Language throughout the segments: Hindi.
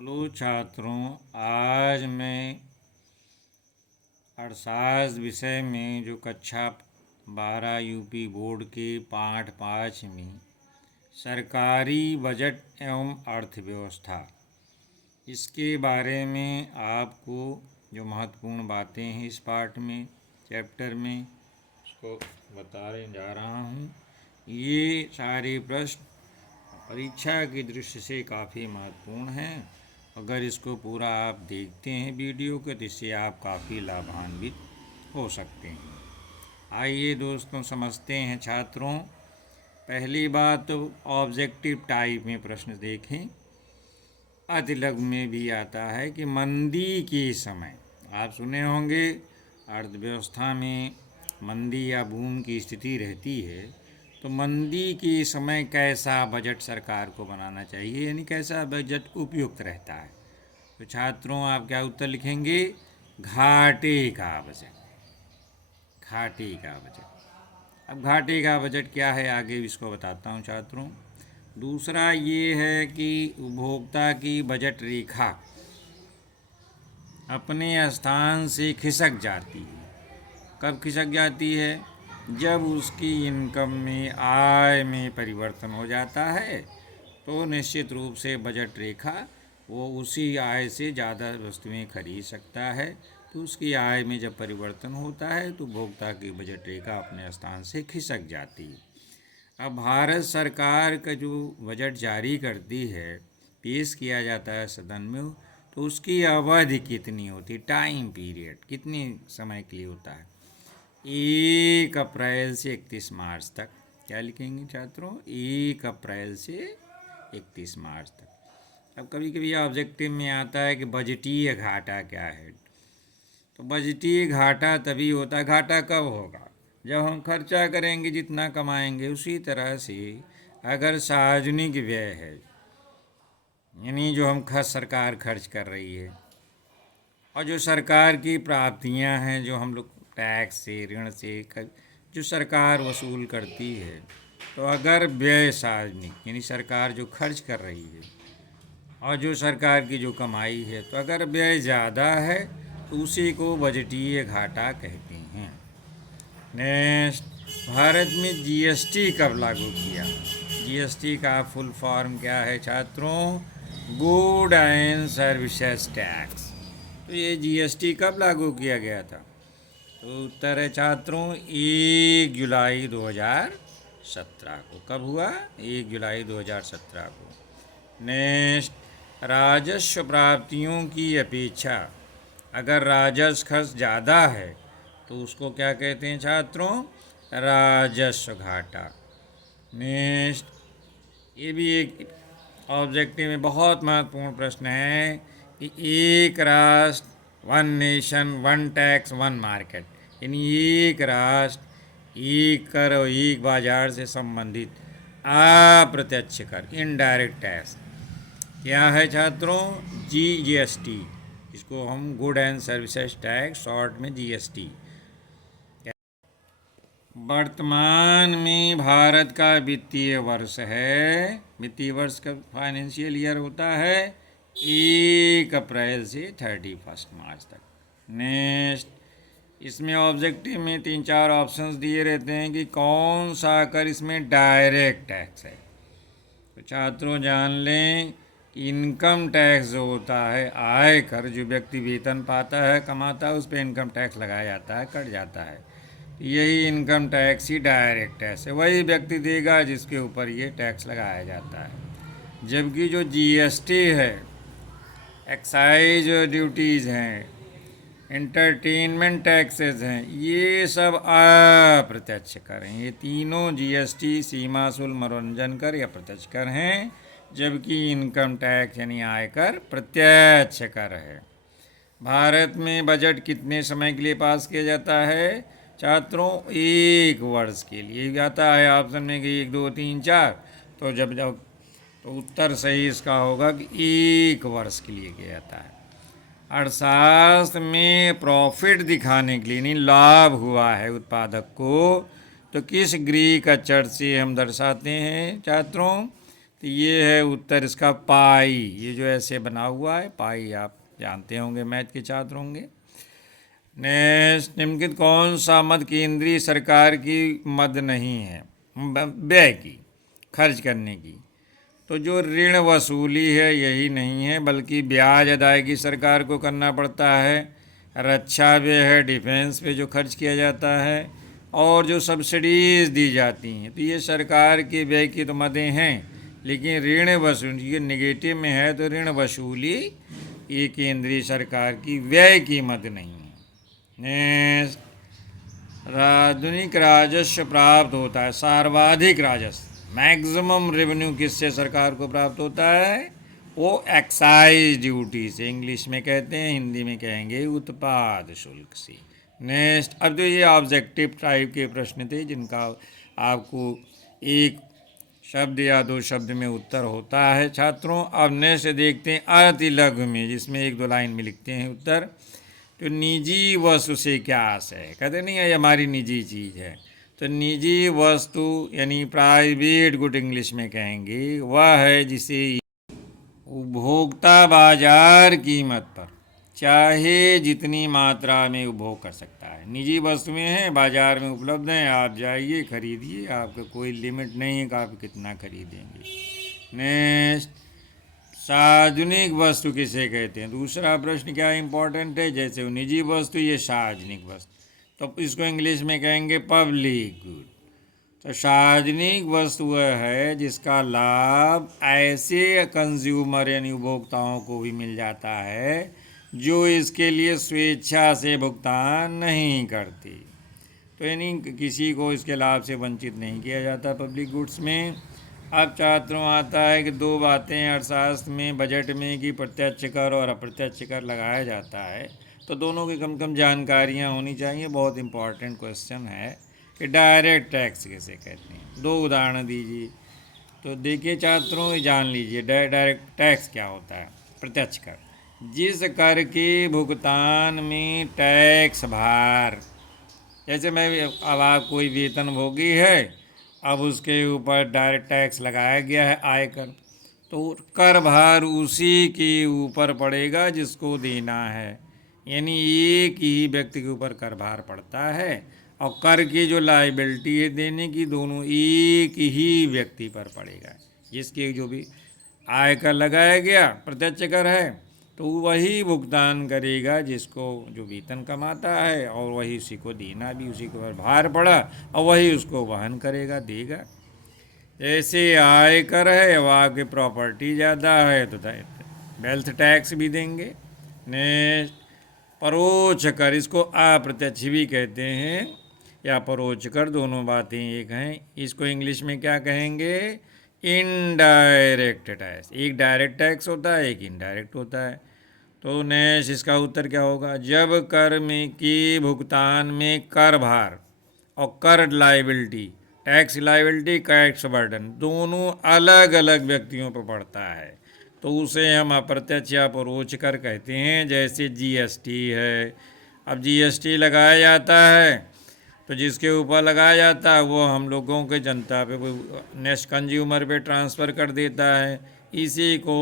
हेलो छात्रों, आज मैं अर्थशास्त्र विषय में जो कक्षा 12 यूपी बोर्ड के पाठ 5 में सरकारी बजट एवं अर्थव्यवस्था इसके बारे में आपको जो महत्वपूर्ण बातें हैं इस पाठ में चैप्टर में उसको बताने जा रहा हूँ। ये सारे प्रश्न परीक्षा की दृष्टि से काफ़ी महत्वपूर्ण हैं। अगर इसको पूरा आप देखते हैं वीडियो को तो इससे आप काफ़ी लाभान्वित हो सकते हैं। आइए दोस्तों समझते हैं छात्रों। पहली बात तो ऑब्जेक्टिव टाइप में प्रश्न देखें। अतिलघु में भी आता है कि मंदी के समय आप सुने होंगे अर्थव्यवस्था में मंदी या बूम की स्थिति रहती है तो मंदी के समय कैसा बजट सरकार को बनाना चाहिए, यानी कैसा बजट उपयुक्त रहता है। तो छात्रों आप क्या उत्तर लिखेंगे? घाटे का बजट। घाटे का बजट। अब घाटे का बजट क्या है आगे इसको बताता हूँ छात्रों। दूसरा ये है कि उपभोक्ता की बजट रेखा अपने स्थान से खिसक जाती है। कब खिसक जाती है? जब उसकी इनकम में आय में परिवर्तन हो जाता है तो निश्चित रूप से बजट रेखा वो उसी आय से ज़्यादा वस्तुएं खरीद सकता है। तो उसकी आय में जब परिवर्तन होता है तो उपभोक्ता की बजट रेखा अपने स्थान से खिसक जाती है। अब भारत सरकार का जो बजट जारी करती है, पेश किया जाता है सदन में, तो उसकी अवधि कितनी होती है? टाइम पीरियड कितने समय के लिए होता है? 1 अप्रैल से 31 मार्च तक। क्या लिखेंगे छात्रों? 1 अप्रैल से 31 मार्च तक। अब कभी कभी ऑब्जेक्टिव में आता है कि बजटीय घाटा क्या है। तो बजटीय घाटा तभी होता है, घाटा कब होगा? जब हम खर्चा करेंगे जितना कमाएंगे। उसी तरह से अगर सार्वजनिक व्यय है, यानी जो हम सरकार खर्च कर रही है, और जो सरकार की प्राप्तियां हैं जो हम लोग टैक्स से ऋण से जो सरकार वसूल करती है, तो अगर व्यय सार्वजनिक यानी सरकार जो खर्च कर रही है और जो सरकार की जो कमाई है, तो अगर व्यय ज़्यादा है तो उसी को बजटीय घाटा कहते हैं। नेक्स्ट, भारत में जीएसटी कब लागू किया? जीएसटी का फुल फॉर्म क्या है छात्रों? Good and services tax. तो ये जीएसटी कब लागू किया गया था? तो उत्तर है छात्रों 1 जुलाई 2017 को। कब हुआ? 1 जुलाई 2017 को। नेक्स्ट, राजस्व प्राप्तियों की अपेक्षा अगर राजस्व खर्च ज़्यादा है तो उसको क्या कहते हैं छात्रों? राजस्व घाटा। नेक्स्ट, ये भी एक ऑब्जेक्टिव में बहुत महत्वपूर्ण प्रश्न है कि एक राष्ट्र one nation one tax one market, यानी एक राष्ट्र एक कर और एक बाजार से संबंधित अप्रत्यक्ष कर, इनडायरेक्ट टैक्स क्या है छात्रों? जीएसटी। इसको हम good and services tax, short में जीएसटी। वर्तमान में भारत का वित्तीय वर्ष है, वित्तीय वर्ष का फाइनेंशियल ईयर होता है 1 अप्रैल से 31 मार्च तक। नेक्स्ट, इसमें ऑब्जेक्टिव में 3-4 ऑप्शंस दिए रहते हैं कि कौन सा कर इसमें डायरेक्ट टैक्स है। तो छात्रों जान लें कि इनकम टैक्स जो होता है, आय कर, जो व्यक्ति वेतन पाता है कमाता है उस पर इनकम टैक्स लगाया जाता है, कट जाता है। यही इनकम टैक्स ही डायरेक्ट टैक्स है, वही व्यक्ति देगा जिसके ऊपर ये टैक्स लगाया जाता है। जबकि जो जीएसटी है, एक्साइज ड्यूटीज़ हैं, एंटरटेनमेंट टैक्सेस हैं, ये सब अप्रत्यक्ष कर हैं। ये तीनों जीएसटी, सीमा शुल्क, मनोरंजन कर या प्रत्यक्ष कर हैं, जबकि इनकम टैक्स यानी आयकर प्रत्यक्ष कर है। भारत में बजट कितने समय के लिए पास किया जाता है छात्रों? 1 वर्ष के लिए। आता है ऑप्शन में कि 1, 2, 3, 4, तो जब तो उत्तर सही इसका होगा कि 1 वर्ष के लिए किया जाता है। अर्थशास्त्र में प्रॉफिट दिखाने के लिए, नहीं लाभ हुआ है उत्पादक को, तो किस ग्रीक अक्षर से हम दर्शाते हैं छात्रों? तो ये है उत्तर इसका पाई। ये जो ऐसे बना हुआ है पाई, आप जानते होंगे, मैथ के छात्र होंगे। नेक्स्ट, निम्नलिखित कौन सा मद केंद्रीय सरकार की मद नहीं है व्यय की, खर्च करने की? तो जो ऋण वसूली है यही नहीं है, बल्कि ब्याज अदायगी सरकार को करना पड़ता है, रक्षा व्यय है, डिफेंस पे जो खर्च किया जाता है, और जो सब्सिडीज दी जाती हैं, तो ये सरकार के व्यय की तो मदें हैं। लेकिन ऋण वसूली, ये निगेटिव में है, तो ऋण वसूली ये केंद्रीय सरकार की व्यय की मद नहीं है। नेक्स्ट, आधुनिक राजस्व प्राप्त होता है, सर्वाधिक राजस्व, मैक्सिमम रेवेन्यू किससे सरकार को प्राप्त होता है? वो एक्साइज ड्यूटी से, इंग्लिश में कहते हैं, हिंदी में कहेंगे उत्पाद शुल्क से। नेक्स्ट, अब जो ये ऑब्जेक्टिव टाइप के प्रश्न थे जिनका आपको एक शब्द या दो शब्द में उत्तर होता है छात्रों। अब नेक्स्ट देखते हैं अति लघु में, जिसमें एक दो लाइन में लिखते हैं उत्तर। तो निजी वस्तु से क्या आशय है? कहते नहीं है ये हमारी निजी चीज़ है। तो निजी वस्तु यानी प्राइवेट गुड इंग्लिश में कहेंगे, वह है जिसे उपभोक्ता बाजार कीमत पर चाहे जितनी मात्रा में उपभोग कर सकता है। निजी वस्तुएं हैं, बाजार में उपलब्ध हैं, आप जाइए खरीदिए, आपका कोई लिमिट नहीं है कि आप कितना खरीदेंगे। नेक्स्ट, सार्वजनिक वस्तु किसे कहते हैं? दूसरा प्रश्न क्या इम्पोर्टेंट है, जैसे वो निजी वस्तु, ये सार्वजनिक वस्तु, तो इसको इंग्लिश में कहेंगे पब्लिक गुड। तो सार्वजनिक वस्तु वह है जिसका लाभ ऐसे कंज्यूमर यानी उपभोक्ताओं को भी मिल जाता है जो इसके लिए स्वेच्छा से भुगतान नहीं करते। तो यानी किसी को इसके लाभ से वंचित नहीं किया जाता पब्लिक गुड्स में। अब छात्रों आता है कि दो बातें अर्थशास्त्र में बजट में कि प्रत्यक्ष कर और अप्रत्यक्ष कर लगाया जाता है, तो दोनों की कम कम जानकारियाँ होनी चाहिए। बहुत इंपॉर्टेंट क्वेश्चन है कि डायरेक्ट टैक्स किसे कहते हैं, दो उदाहरण दीजिए। तो देखिए छात्रों, जान लीजिए डायरेक्ट टैक्स क्या होता है। प्रत्यक्ष कर, जिस कर के भुगतान में टैक्स भार, जैसे मैं अब आप कोई वेतनभोगी है, अब उसके ऊपर डायरेक्ट टैक्स लगाया गया है आयकर, तो कर भार उसी के ऊपर पड़ेगा जिसको देना है। यानी एक ही व्यक्ति के ऊपर कर भार पड़ता है, और कर की जो लाइबिलिटी है देने की, दोनों एक ही व्यक्ति पर पड़ेगा। जिसके जो भी आयकर लगाया गया प्रत्यक्ष कर है, तो वही भुगतान करेगा जिसको जो वेतन कमाता है, और वही उसी को देना भी, उसी के ऊपर भार पड़ा और वही उसको वहन करेगा, देगा। जैसे आयकर है, अब आपकी प्रॉपर्टी ज़्यादा है तो वेल्थ टैक्स भी देंगे। नेक्स्ट, परोक्ष कर, इसको अप्रत्यक्ष भी कहते हैं या परोक्ष कर, दोनों बातें एक हैं। इसको इंग्लिश में क्या कहेंगे? Indirect tax. एक डायरेक्ट टैक्स होता है, एक इनडायरेक्ट होता है। तो नेक्स्ट इसका उत्तर क्या होगा? जब कर में की भुगतान में कर भार और कर liability, tax liability tax burden दोनों अलग अलग व्यक्तियों पर पड़ता है, तो उसे हम अप्रत्यक्ष या परोक्ष कर कहते हैं। जैसे जीएसटी है, अब जीएसटी लगाया जाता है, तो जिसके ऊपर लगाया जाता है वो हम लोगों के जनता पे, नेक्स्ट कंज्यूमर पे ट्रांसफ़र कर देता है, इसी को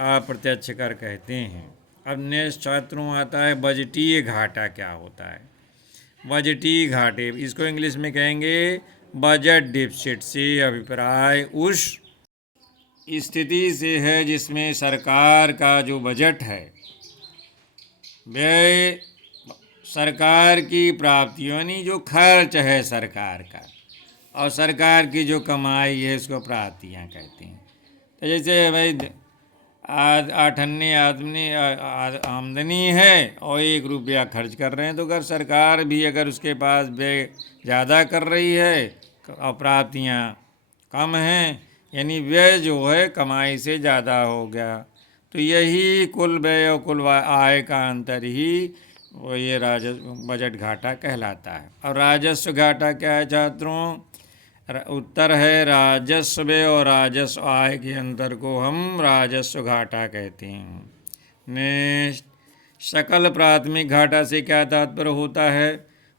अप्रत्यक्ष कर कहते हैं। अब नेक्स्ट छात्रों आता है बजटीय घाटा क्या होता है? बजटीय घाटे, इसको इंग्लिश में कहेंगे बजट डिफिसिट। से अभिप्राय उस स्थिति से है जिसमें सरकार का जो बजट है व्यय सरकार की प्राप्ति यानी जो खर्च है सरकार का, और सरकार की जो कमाई है उसको प्राप्तियाँ कहते हैं। तो जैसे भाई आठ अन्य आमदनी है और 1 रुपया खर्च कर रहे हैं, तो अगर सरकार भी अगर उसके पास व्यय ज़्यादा कर रही है और प्राप्तियाँ कम हैं, यानी व्यय जो है कमाई से ज़्यादा हो गया, तो यही कुल व्यय और कुल आय का अंतर ही वो ये राजस्व बजट घाटा कहलाता है। और राजस्व घाटा क्या है छात्रों? उत्तर है राजस्व और राजस्व आय के अंतर को हम राजस्व घाटा कहते हैं। नेक्स्ट, सकल प्राथमिक घाटा से क्या तात्पर्य होता है?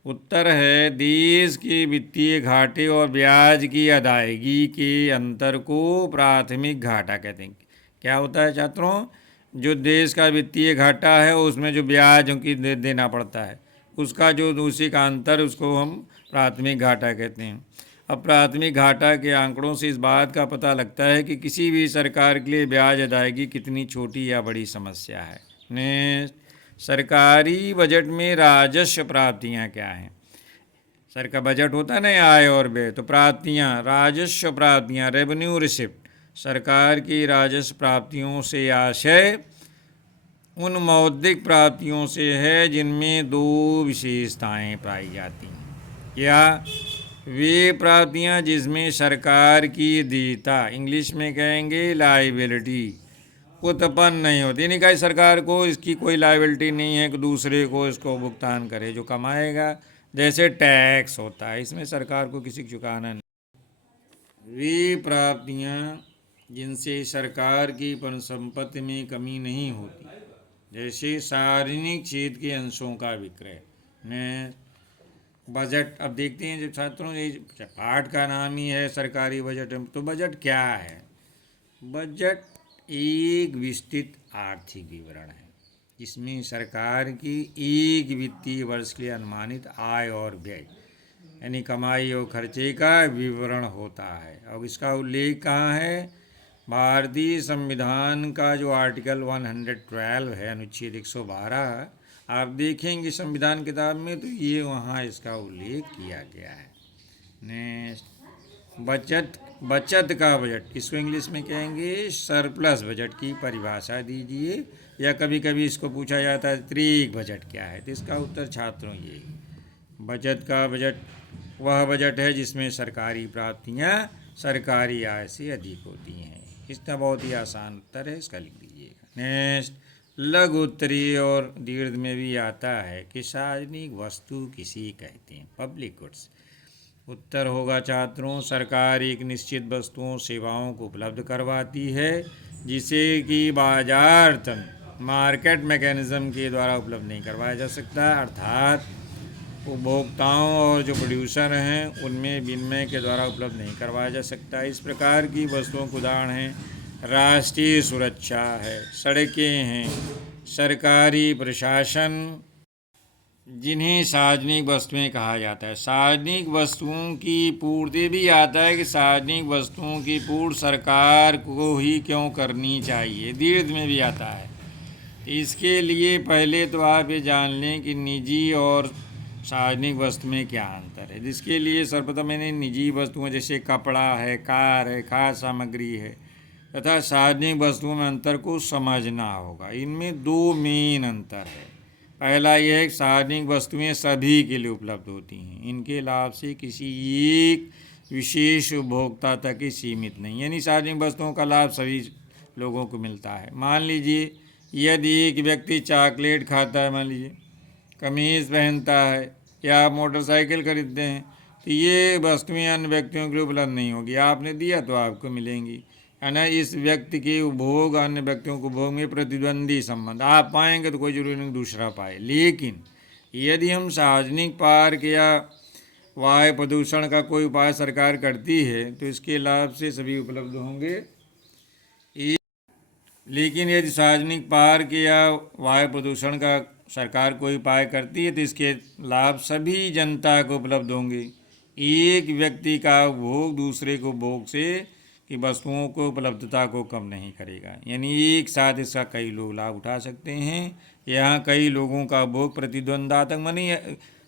उत्तर है देश के वित्तीय घाटे और ब्याज की अदायगी के अंतर को प्राथमिक घाटा कहते हैं। क्या होता है छात्रों, जो देश का वित्तीय घाटा है उसमें जो ब्याज उनकी देना पड़ता है उसका जो उसी का अंतर, उसको हम प्राथमिक घाटा कहते हैं। अब प्राथमिक घाटा के आंकड़ों से इस बात का पता लगता है कि किसी भी सरकार के लिए ब्याज अदायगी कितनी छोटी या बड़ी समस्या है। नेक्स्ट, सरकारी बजट में राजस्व प्राप्तियां क्या हैं। सरकार बजट होता है ना, आय और व्यय, तो प्राप्तियां, राजस्व प्राप्तियां, रेवेन्यू रिसिप्ट, सरकार की राजस्व प्राप्तियों से आशय उन मौद्रिक प्राप्तियों से है जिनमें दो विशेषताएं पाई जाती हैं। क्या? वे प्राप्तियां जिसमें सरकार की देयता, इंग्लिश में कहेंगे लाइबिलिटी, उत्पन्न नहीं होती, यानी कि सरकार को इसकी कोई लाइबिलिटी नहीं है कि दूसरे को इसको भुगतान करे, जो कमाएगा। जैसे टैक्स होता है, इसमें सरकार को किसी को चुकाना नहीं। वे प्राप्तियां जिनसे सरकार की संपत्ति में कमी नहीं होती, जैसे सार्वजनिक क्षेत्र के अंशों का विक्रय। ने बजट, अब देखते हैं जब छात्रों, ये पाठ का नाम ही है सरकारी बजट, तो बजट क्या है? बजट एक विस्तृत आर्थिक विवरण है जिसमें सरकार की एक वित्तीय वर्ष के लिए अनुमानित आय और व्यय, यानी कमाई और खर्चे का विवरण होता है। अब इसका उल्लेख कहाँ है? भारतीय संविधान का जो आर्टिकल 112 है, अनुच्छेद 112, आप देखेंगे संविधान किताब में, तो ये वहाँ इसका उल्लेख किया गया है। नेक्स्ट, बचत का बजट, इसको इंग्लिश में कहेंगे सरप्लस बजट की परिभाषा दीजिए, या कभी कभी इसको पूछा जाता है अतिरिक्त बजट क्या है, तो इसका उत्तर छात्रों ये, बचत का बजट वह बजट है जिसमें सरकारी प्राप्तियां सरकारी आय से अधिक होती हैं। इसका बहुत ही आसान उत्तर है, इसका लिख दीजिएगा। नेक्स्ट, लघु उत्तरीय और दीर्घ में भी आता है कि सार्वजनिक वस्तु किसी कहते हैं, पब्लिक गुड्स। उत्तर होगा छात्रों, सरकार एक निश्चित वस्तुओं सेवाओं को उपलब्ध करवाती है जिसे कि बाजार तंत्र, मार्केट मैकेनिज्म के द्वारा उपलब्ध नहीं करवाया जा सकता, अर्थात उपभोक्ताओं और जो प्रोड्यूसर हैं उनमें विनिमय के द्वारा उपलब्ध नहीं करवाया जा सकता। इस प्रकार की वस्तुओं के उदाहरण हैं राष्ट्रीय सुरक्षा है, सड़कें हैं, सरकारी प्रशासन, जिन्हें सार्वजनिक वस्तुएं कहा जाता है। सार्वजनिक वस्तुओं की पूर्ति भी आता है कि सार्वजनिक वस्तुओं की पूर्ति सरकार को ही क्यों करनी चाहिए, दीर्घ में भी आता है। इसके लिए पहले तो आप ये जान लें कि निजी और सार्वजनिक वस्तु में क्या अंतर है, जिसके लिए सर्वप्रथम मैंने निजी वस्तुओं जैसे कपड़ा है, कार है, खाद्य सामग्री है, तथा सार्वजनिक वस्तुओं में अंतर को समझना होगा। इनमें दो मेन अंतर है। पहला यह है कि सार्वजनिक वस्तुएं सभी के लिए उपलब्ध होती हैं, इनके लाभ से किसी एक विशेष उपभोक्ता तक ही सीमित नहीं, यानी सार्वजनिक वस्तुओं का लाभ सभी लोगों को मिलता है। मान लीजिए यदि एक व्यक्ति चॉकलेट खाता है, मान लीजिए कमीज़ पहनता है या मोटरसाइकिल खरीदते हैं, तो ये वस्तुएं अन्य व्यक्तियों के लिए उपलब्ध नहीं होगी, आपने दिया तो आपको मिलेंगी, है ना। इस व्यक्ति के उपभोग अन्य व्यक्तियों को उपभोग में प्रतिद्वंदी संबंध, आप पाएंगे तो कोई जरूरी नहीं दूसरा पाए। लेकिन यदि हम सार्वजनिक पार्क या वायु प्रदूषण का कोई उपाय सरकार करती है तो इसके लाभ से सभी उपलब्ध होंगे। लेकिन यदि सार्वजनिक पार्क या वायु प्रदूषण का सरकार कोई उपाय करती है तो इसके लाभ सभी जनता को उपलब्ध होंगे। एक व्यक्ति का उपभोग दूसरे को उपभोग से कि वस्तुओं को उपलब्धता को कम नहीं करेगा, यानी एक साथ इसका कई लोग लाभ उठा सकते हैं। यहाँ कई लोगों का उपभोग प्रतिद्वंदात्मक मानी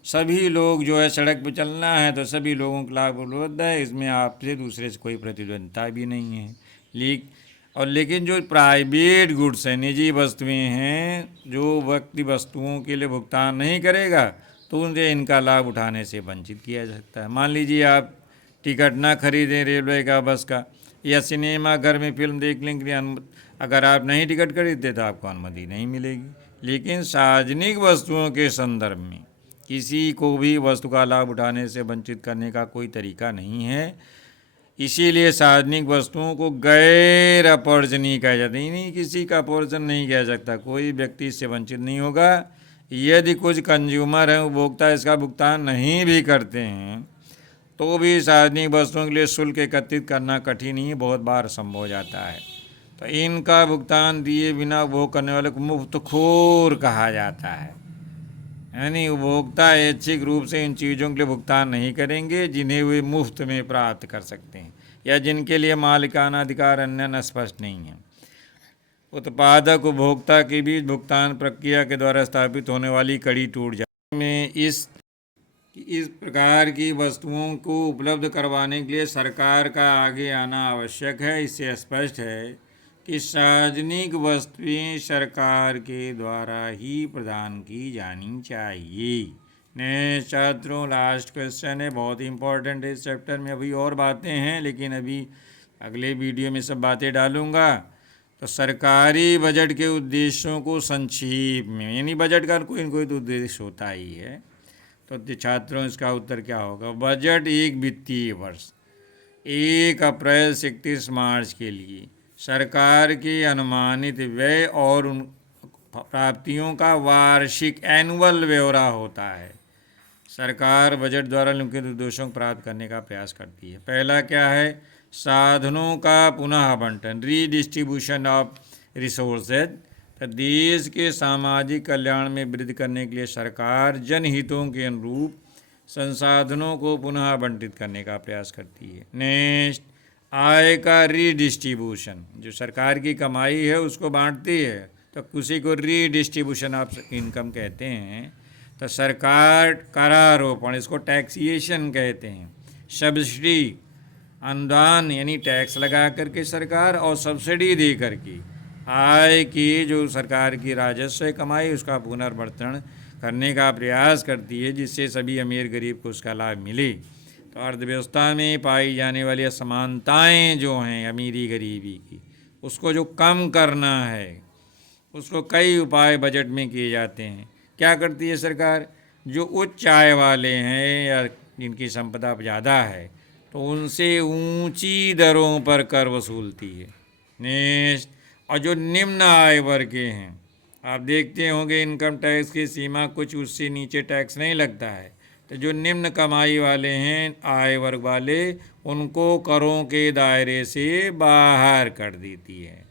सभी लोग जो है सड़क पर चलना है तो सभी लोगों का लाभ उपलब्ध है, इसमें आपसे दूसरे से कोई प्रतिद्वंदता भी नहीं है। लेकिन जो प्राइवेट गुड्स हैं, निजी वस्तुएं हैं, जो व्यक्ति वस्तुओं के लिए भुगतान नहीं करेगा तो उनसे इनका लाभ उठाने से वंचित किया जा सकता है। मान लीजिए आप टिकट ना खरीदें रेलवे का, बस का, या सिनेमा घर में फिल्म देखने के लिए अगर आप नहीं टिकट खरीदते तो आपको अनुमति नहीं मिलेगी। लेकिन सार्वजनिक वस्तुओं के संदर्भ में किसी को भी वस्तु का लाभ उठाने से वंचित करने का कोई तरीका नहीं है। इसीलिए सार्वजनिक वस्तुओं को गैर अपॉर्चुनी कहा जाता है, नहीं किसी का अपॉर्चन नहीं किया सकता, कोई व्यक्ति इससे वंचित नहीं होगा। यदि कुछ कंज्यूमर हैं, उपभोक्ता इसका भुगतान नहीं भी करते हैं तो भी सार्वजनिक वस्तुओं के लिए शुल्क एकत्रित करना कठिन ही बहुत बार संभव हो जाता है। तो इनका भुगतान दिए बिना उपभोग करने वाले को मुफ्तखोर कहा जाता है। यानी उपभोक्ता ऐच्छिक रूप से इन चीज़ों के लिए भुगतान नहीं करेंगे जिन्हें वे मुफ्त में प्राप्त कर सकते हैं या जिनके लिए मालिकाना अधिकार अन्य स्पष्ट नहीं है। उत्पादक उपभोक्ता के बीच भुगतान प्रक्रिया के द्वारा स्थापित होने वाली कड़ी टूट जाती में इस प्रकार की वस्तुओं को उपलब्ध करवाने के लिए सरकार का आगे आना आवश्यक है। इससे स्पष्ट है कि सार्वजनिक वस्तुएं सरकार के द्वारा ही प्रदान की जानी चाहिए। नेक्स्ट छात्रों, लास्ट क्वेश्चन है, बहुत ही इंपॉर्टेंट है इस चैप्टर में। अभी और बातें हैं लेकिन अभी अगले वीडियो में सब बातें डालूंगा। तो सरकारी बजट के उद्देश्यों को संक्षेप में, यानी बजट का कोई न कोई तो उद्देश्य होता ही है। तो छात्रों, इसका उत्तर क्या होगा? बजट एक वित्तीय वर्ष 1 अप्रैल से 31 मार्च के लिए सरकार के अनुमानित व्यय और उन प्राप्तियों का वार्षिक एनुअल ब्यौरा होता है। सरकार बजट द्वारा निम्नलिखित उद्देश्यों को प्राप्त करने का प्रयास करती है। पहला क्या है? साधनों का पुनः आवंटन, रीडिस्ट्रीब्यूशन ऑफ रिसोर्सेज। तो देश के सामाजिक कल्याण में वृद्धि करने के लिए सरकार जनहितों के अनुरूप संसाधनों को पुनः आवंटित करने का प्रयास करती है। नेक्स्ट, आय का रीडिस्ट्रीब्यूशन, जो सरकार की कमाई है उसको बांटती है तो उसी को रीडिस्ट्रीब्यूशन ऑफ इनकम कहते हैं। तो सरकार करारोपण, इसको टैक्सेशन कहते हैं। सब्सिडी, अनुदान यानी टैक्स लगा करके सरकार और सब्सिडी दे करके आय की, जो सरकार की राजस्व कमाई उसका पुनर्वितरण करने का प्रयास करती है जिससे सभी अमीर गरीब को उसका लाभ मिले। तो अर्थव्यवस्था में पाई जाने वाली असमानताएं जो हैं अमीरी गरीबी की, उसको जो कम करना है उसको कई उपाय बजट में किए जाते हैं। क्या करती है सरकार? जो उच्च आय वाले हैं या जिनकी संपदा ज़्यादा है तो उनसे ऊंची दरों पर कर वसूलती है। नेक्स्ट, और जो निम्न आय वर्ग के हैं, आप देखते होंगे इनकम टैक्स की सीमा कुछ उससे नीचे टैक्स नहीं लगता है। तो जो निम्न कमाई वाले हैं, आय वर्ग वाले, उनको करों के दायरे से बाहर कर देती है।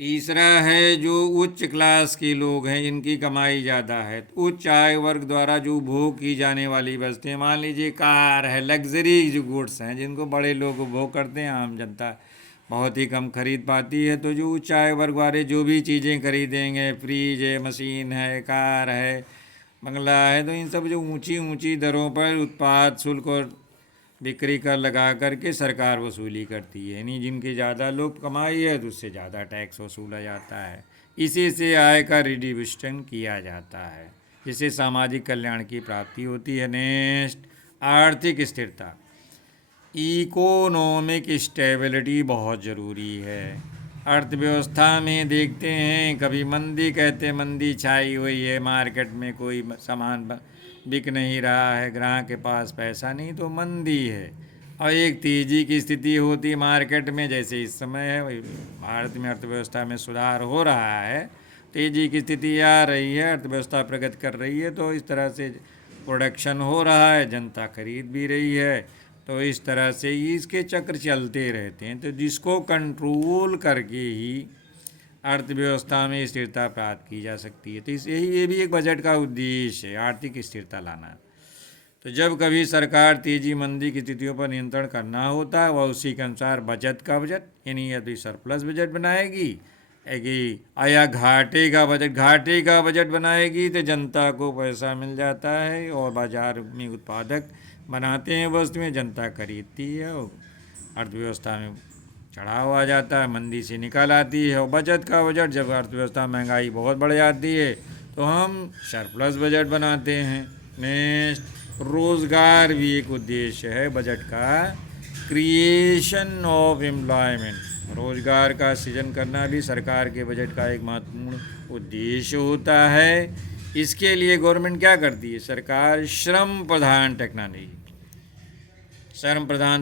तीसरा है जो उच्च क्लास के लोग हैं जिनकी कमाई ज़्यादा है, तो उच्च आय वर्ग द्वारा जो उपभोग की जाने वाली वस्तुएं, मान लीजिए कार है, लग्जरी जो गुड्स हैं जिनको बड़े लोग उपभोग करते हैं, आम जनता बहुत ही कम खरीद पाती है। तो जो उच्च आय वर्ग वाले जो भी चीज़ें खरीदेंगे, फ्रिज है, मशीन है, कार है, बंगला है, तो इन सब जो ऊंची ऊंची दरों पर उत्पाद शुल्क और बिक्री कर लगा करके सरकार वसूली करती है। यानी जिनकी ज़्यादा लोग कमाई है तो उससे ज़्यादा टैक्स वसूला जाता है। इसी से आय का रिडिस्ट्रीब्यूशन किया जाता है जिससे सामाजिक कल्याण की प्राप्ति होती है। नेक्स्ट, आर्थिक स्थिरता, इकोनॉमिक स्टेबिलिटी बहुत ज़रूरी है। अर्थव्यवस्था में देखते हैं कभी मंदी कहते, मंदी छाई हुई है, मार्केट में कोई सामान बिक नहीं रहा है, ग्राहक के पास पैसा नहीं, तो मंदी है। और एक तेज़ी की स्थिति होती है मार्केट में, जैसे इस समय है। भारत में अर्थव्यवस्था में सुधार हो रहा है, तेज़ी की स्थिति आ रही है, अर्थव्यवस्था प्रगति कर रही है, तो इस तरह से प्रोडक्शन हो रहा है, जनता खरीद भी रही है, तो इस तरह से इसके चक्र चलते रहते हैं। तो जिसको कंट्रोल करके ही अर्थव्यवस्था में स्थिरता प्राप्त की जा सकती है। तो ये भी एक बजट का उद्देश्य है, आर्थिक स्थिरता लाना। तो जब कभी सरकार तेजी मंदी की स्थितियों पर नियंत्रण करना होता है, वह उसी के अनुसार बजट यानी यदि सरप्लस बजट बनाएगी या घाटे का बजट बनाएगी तो जनता को पैसा मिल जाता है और बाजार में उत्पादक बनाते हैं वस्तुएं, जनता खरीदती है और अर्थव्यवस्था में चढ़ाव आ जाता है, मंदी से निकल आती है। और बजट जब अर्थव्यवस्था महंगाई बहुत बढ़ जाती है तो हम सरप्लस बजट बनाते हैं। नेक्स्ट, रोज़गार भी एक उद्देश्य है बजट का, क्रिएशन ऑफ एम्प्लॉयमेंट, रोज़गार का सृजन करना भी सरकार के बजट का एक महत्वपूर्ण उद्देश्य होता है। इसके लिए गवर्नमेंट क्या करती है? सरकार श्रम प्रधान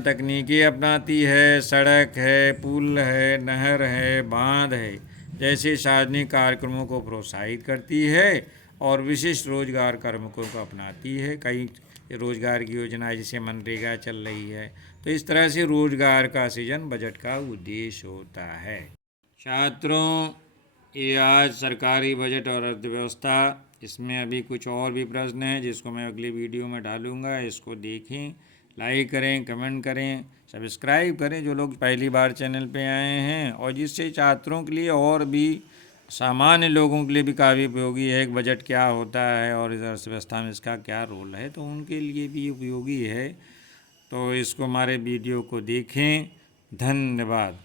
तकनीकी अपनाती है। सड़क है, पुल है, नहर है, बांध है, जैसे सार्वजनिक कार्यक्रमों को प्रोत्साहित करती है और विशिष्ट रोजगार कार्मिकों को अपनाती है। कई रोजगार की योजना जैसे मनरेगा चल रही है, तो इस तरह से रोजगार का सृजन बजट का उद्देश्य होता है। छात्रों, ये आज सरकारी बजट और अर्थव्यवस्था, इसमें अभी कुछ और भी प्रश्न हैं जिसको मैं अगली वीडियो में डालूंगा। इसको देखें, लाइक करें, कमेंट करें, सब्सक्राइब करें जो लोग पहली बार चैनल पे आए हैं, और जिससे छात्रों के लिए और भी सामान्य लोगों के लिए भी काफ़ी उपयोगी है। एक बजट क्या होता है और इस अर्थव्यवस्था में इसका क्या रोल है, तो उनके लिए भी उपयोगी है। तो इसको हमारे वीडियो को देखें। धन्यवाद।